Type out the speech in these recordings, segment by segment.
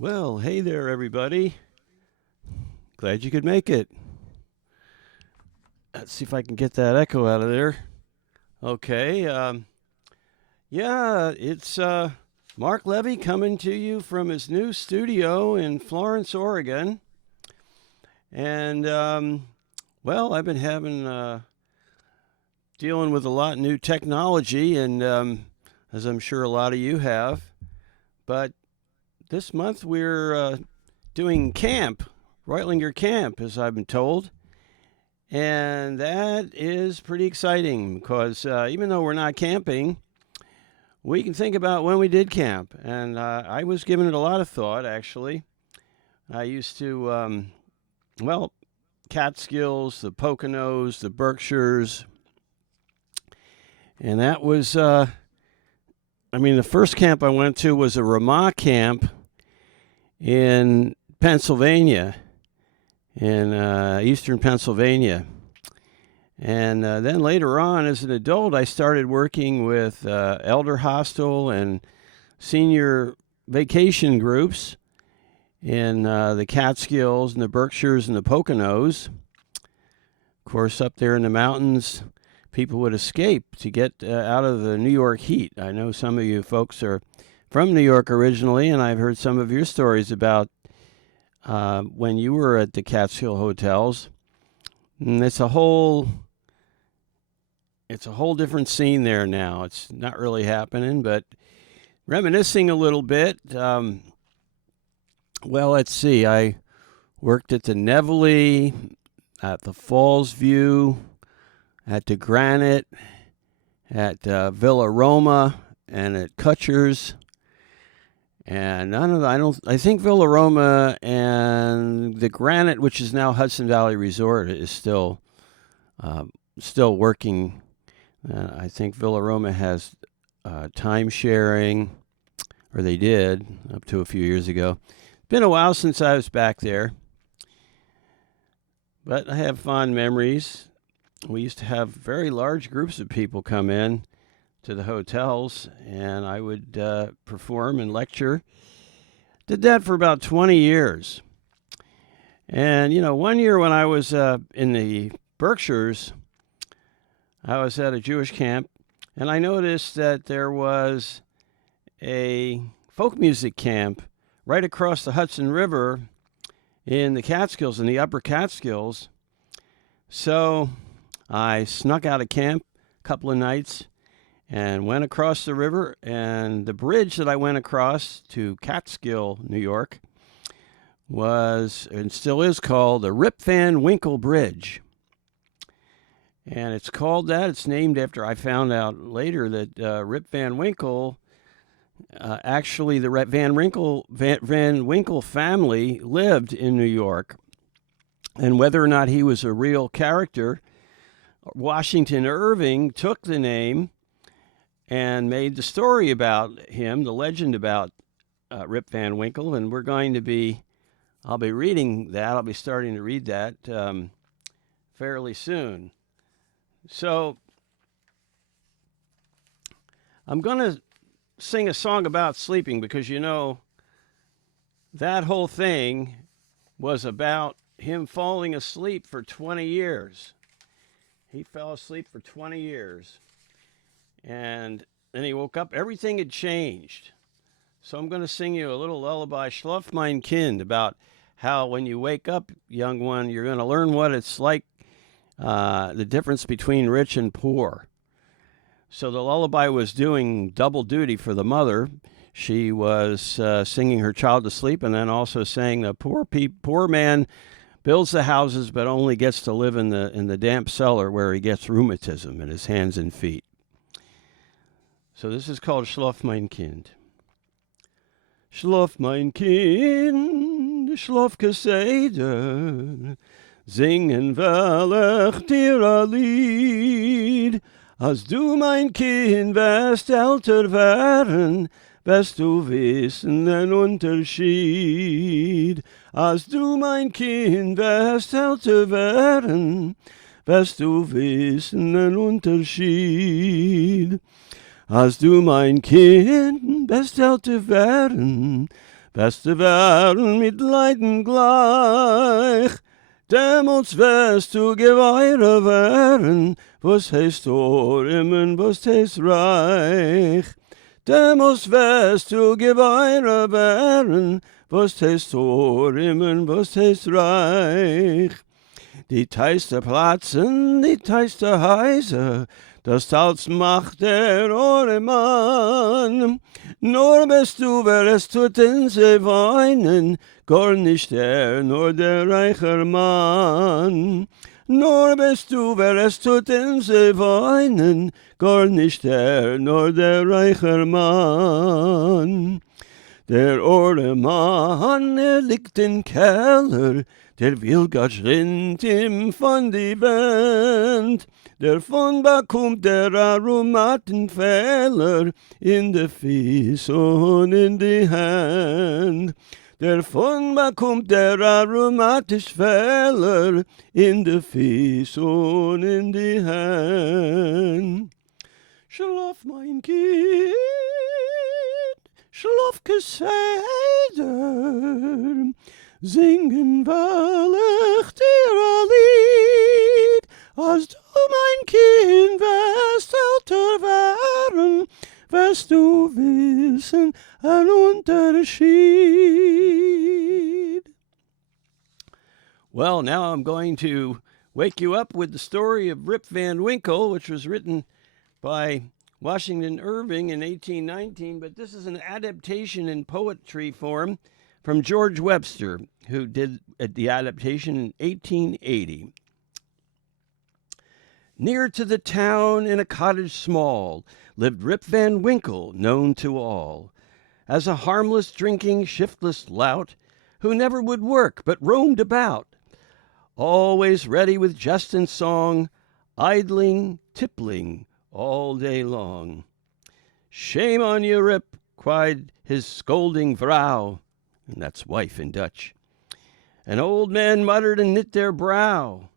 Well, hey there, everybody. Glad you could make it. Let's see if I can get that echo out of there. Okay. Yeah, it's Mark Levy coming to you from his new studio in Florence, Oregon. And, well, I've been having dealing with a lot of new technology, and as I'm sure a lot of you have. But this month we're doing camp, Reutlinger Camp, as I've been told. And that is pretty exciting because even though we're not camping, we can think about when we did camp. And I was giving it a lot of thought, actually. I used to, well, Catskills, the Poconos, the Berkshires. And that was, the first camp I went to was a Ramah camp in Pennsylvania, in eastern Pennsylvania. And then later on, as an adult, I started working with elder hostel and senior vacation groups in the Catskills and the Berkshires and the Poconos. Of course, up there in the mountains, people would escape to get out of the New York heat. I know some of you folks are from New York originally, and I've heard some of your stories about when you were at the Catskill hotels. And it's a whole different scene there now. It's not really happening, but reminiscing a little bit. Well, let's see. I worked at the Nevele, at the Falls View, at the Granite, at Villa Roma, and at Kutcher's. And I think Villa Roma and the Granite, which is now Hudson Valley Resort, is still working. I think Villa Roma has time sharing, or they did up to a few years ago. Been a while since I was back there, but I have fond memories. We used to have very large groups of people come in to the hotels, and I would perform and lecture. Did that for about 20 years. And, one year when I was in the Berkshires, I was at a Jewish camp, and I noticed that there was a folk music camp right across the Hudson River in the Catskills, in the upper Catskills. So I snuck out of camp a couple of nights and went across the river, and the bridge that I went across to Catskill, New York, was and still is called the Rip Van Winkle Bridge. And it's called that. It's named after, I found out later that Rip Van Winkle, actually the Van Winkle family lived in New York. And whether or not he was a real character, Washington Irving took the name and made the story about him, the legend about Rip Van Winkle. And I'll be reading that. I'll be starting to read that fairly soon. So I'm going to sing a song about sleeping because, that whole thing was about him falling asleep for 20 years. He fell asleep for 20 years. And then he woke up. Everything had changed. So I'm going to sing you a little lullaby, Schlaf mein Kind, about how when you wake up, young one, you're going to learn what it's like, the difference between rich and poor. So the lullaby was doing double duty for the mother. She was singing her child to sleep and then also saying the poor man builds the houses but only gets to live in the damp cellar where he gets rheumatism in his hands and feet. So this is called Schlaf mein Kind. Schlaf mein Kind, schlaf geseder, singen will ich dir a Lied. Als du mein Kind wirst älter werden, wirst du wissen den Unterschied. Als du mein Kind wirst älter werden, wirst du wissen den Unterschied. Als du mein Kind wirst älter werden, wirst du werden mit Leiden gleich. Demals wirst du Geweihre werden, was heißt Orim und was heißt Reich. Demals wirst du Geweihre werden, was heißt Orim und was heißt Reich. Die teiste Platzen, die teiste Häuser, das Talz macht der Oremann. Nur bist du, wer es tut in sie weinen, gar nicht er, nur der reicher Mann. Nur bist du, wer es tut in sie weinen, gar nicht er, nur der reicher Mann. Der Oremann, liegt im Keller, der Wilgard rinnt ihm von die Wand. Der von bekommt der Aromatenfehler in de Fies und in die Hand. Der von bekommt der aromatisch Fehler in de Fies und in die Hand. Schlaf, mein Kind, schlaf, Geseder, singen will ich dir ein Lied, als du, mein Kind, wirst älter werden, wirst du wissen ein Unterschied. Well, now I'm going to wake you up with the story of Rip Van Winkle, which was written by Washington Irving in 1819, but this is an adaptation in poetry form from George Webster, who did the adaptation in 1880. Near to the town, in a cottage small, lived Rip Van Winkle, known to all, as a harmless, drinking, shiftless lout, who never would work, but roamed about, always ready with jest and song, idling, tippling, all day long. Shame on you, Rip, cried his scolding vrouw, and that's wife in Dutch. And old men muttered and knit their brow.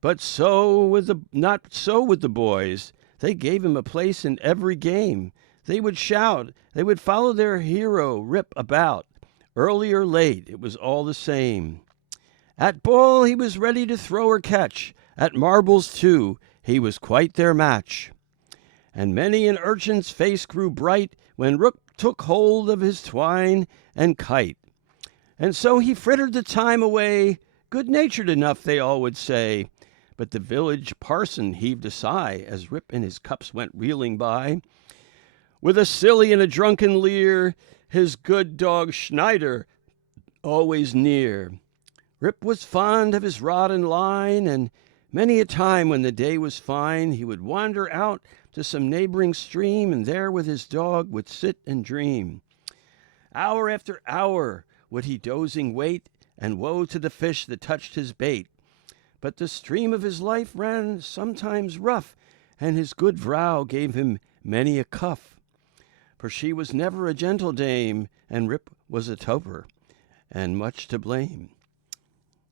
But not so with the boys. They gave him a place in every game. They would shout. They would follow their hero, Rip, about. Early or late, it was all the same. At ball, he was ready to throw or catch. At marbles, too, he was quite their match. And many an urchin's face grew bright when Rip took hold of his twine and kite. And so he frittered the time away, good-natured enough, they all would say. But the village parson heaved a sigh as Rip and his cups went reeling by. With a silly and a drunken leer, his good dog Schneider always near. Rip was fond of his rod and line, and many a time when the day was fine, he would wander out to some neighboring stream, and there with his dog would sit and dream. Hour after hour would he dozing wait, and woe to the fish that touched his bait. But the stream of his life ran sometimes rough, and his good vrouw gave him many a cuff. For she was never a gentle dame, and Rip was a toper, and much to blame.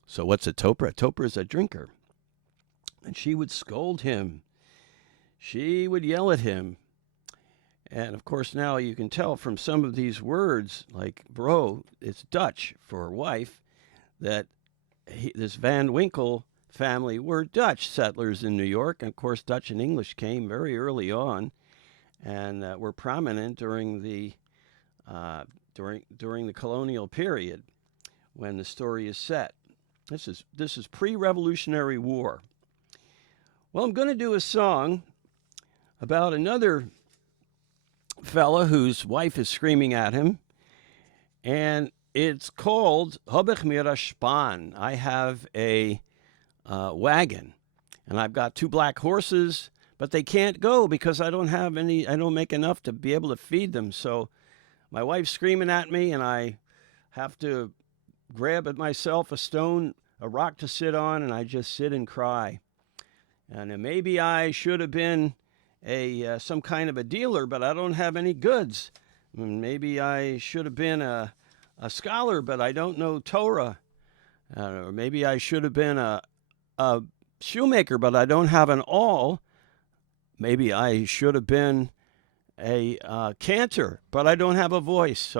So what's a toper? A toper is a drinker. And she would scold him. She would yell at him. And, of course, now you can tell from some of these words, like bro, it's Dutch for wife, that this Van Winkle family were Dutch settlers in New York. And, of course, Dutch and English came very early on and were prominent during the colonial period when the story is set. This is pre-Revolutionary War. Well, I'm going to do a song about another fella whose wife is screaming at him, and it's called Hab ich mir a Span. I have a wagon, and I've got two black horses, but they can't go because I don't make enough to be able to feed them. So my wife's screaming at me, and I have to grab at myself a rock to sit on, and I just sit and cry. And maybe I should have been some kind of a dealer, but I don't have any goods. Maybe I should have been a scholar, but I don't know Torah. Or maybe I should have been a shoemaker, but I don't have an awl. Maybe I should have been a cantor, but I don't have a voice. So